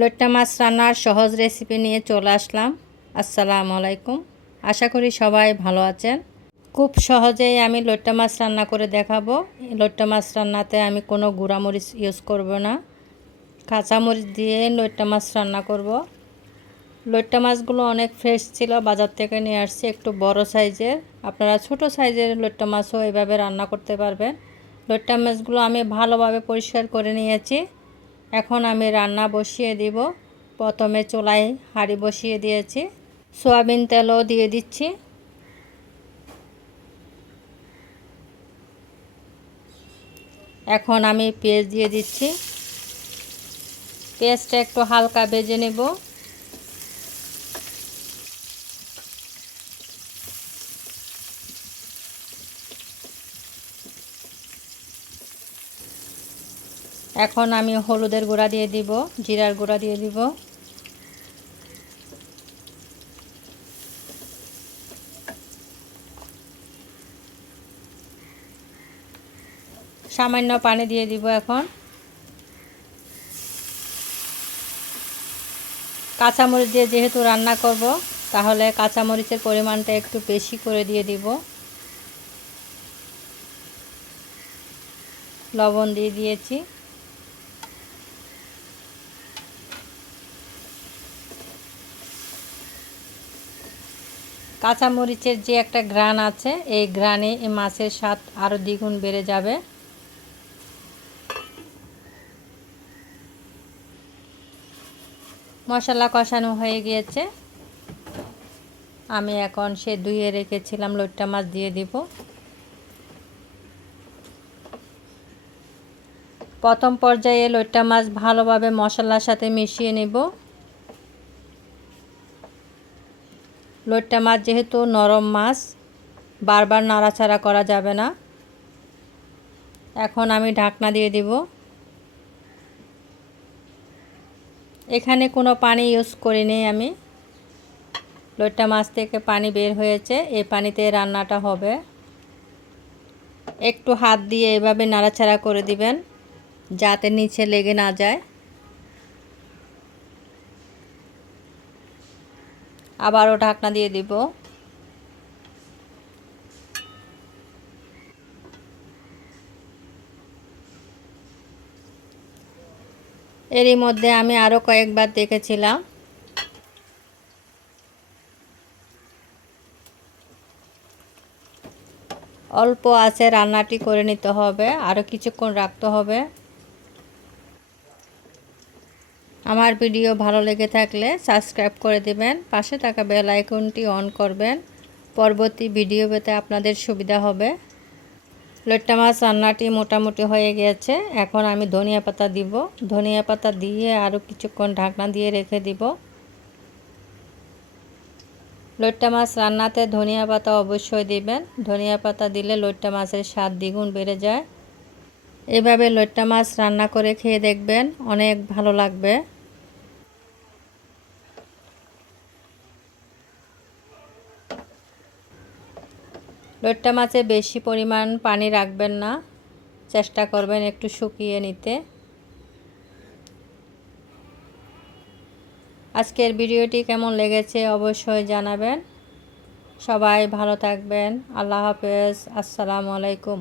লইট্টা মাছ রান্নার সহজ রেসিপি নিয়ে চলে আসলাম। আসসালামু আলাইকুম। আশা করি সবাই ভালো আছেন। খুব সহজেই আমি লইট্টা মাছ রান্না করে দেখাবো। লইট্টা মাছ রান্নাতে আমি কোনো গুঁড়ামরিচ ইউজ করব না, কাঁচামরিচ দিয়ে লইট্টা মাছ রান্না করব। লইট্টা মাছগুলো অনেক ফ্রেশ ছিল, বাজার থেকে নিয়ে আসছি, একটু বড় সাইজের। আপনারা ছোট সাইজের লইট্টা মাছও এভাবে রান্না করতে পারবেন। লইট্টা মাছগুলো আমি ভালোভাবে পরিষ্কার করে নিয়েছি। এখন আমি রান্না বসিয়ে দিব। প্রথমে চুলায় হাঁড়ি বসিয়ে দিয়েছি, সয়াবিন তেলও দিয়ে দিচ্ছি। এখন আমি পেঁয়াজ দিয়ে দিচ্ছি। পেঁয়াজটা একটু হালকা ভেজে নেব। এখন আমি হলুদের গুঁড়া দিয়ে দিব, জিরার গুঁড়া দিয়ে দিব। সামান্য পানি দিয়ে দিব। এখন কাঁচামরিচ দিয়ে যেহেতু রান্না করব, তাহলে কাঁচামরিচের পরিমাণটা একটু বেশি করে দিয়ে দিব। লবণ দিয়ে দিয়েছি। কাঁচামরিচের যে একটা ঘ্রাণ আছে, এই ঘ্রাণে এই মাছের স্বাদ আরও দ্বিগুণ বেড়ে যাবে। মশলা কষানো হয়ে গিয়েছে। আমি এখন সে ধুয়ে রেখেছিলাম লইট্টা মাছ দিয়ে দিব। প্রথম পর্যায়ে লইট্টা মাছ ভালোভাবে মশলার সাথে মিশিয়ে নেব। লইট্টা মাছ যেহেতু নরম মাছ, বারবার নাড়াচাড়া করা যাবে না। এখন আমি ঢাকনা দিয়ে দিব। এখানে কোনো পানি ইউজ করিনি আমি। লইট্টা মাছ থেকে পানি বের হয়েছে, এই পানিতে রান্নাটা হবে। একটু হাত দিয়ে এভাবে নাড়াচাড়া করে দিবেন, যাতে নিচে লেগে না যায়। আবারও ঢাকনা দিয়ে দিব। এরই মধ্যে আমি আরও কয়েকবার দেখেছিলাম। অল্প আঁচে রান্নাটি করে নিতে হবে, আরও কিছুক্ষণ রাখতে হবে। আমার ভিডিও ভালো লেগে থাকলে সাবস্ক্রাইব করে দেবেন, পাশে থাকা বেল আইকনটি অন করবেন। পরবর্তী ভিডিও পেতে আপনাদের সুবিধা হবে। লইট্টা মাছ রান্নাটি মোটামুটি হয়ে গেছে। এখন আমি ধনিয়া পাতা দিব। ধনিয়া পাতা দিয়ে আরও কিছুক্ষণ ঢাকনা দিয়ে রেখে দিব। লইট্টা মাছ রান্নাতে ধনিয়া পাতা অবশ্যই দিবেন। ধনিয়া পাতা দিলে লইট্টা মাছের স্বাদ দ্বিগুণ বেড়ে যায়। এভাবে লইট্টা মাছ রান্না করে খেয়ে দেখবেন, অনেক ভালো লাগবে। লইট্টা মাছে বেশি পরিমাণ পানি রাখবেন না, চেষ্টা করবেন একটু শুকিয়ে নিতে। আজকের ভিডিওটি কেমন লেগেছে অবশ্যই জানাবেন। সবাই ভালো থাকবেন। আল্লাহ হাফেজ। আসসালামু আলাইকুম।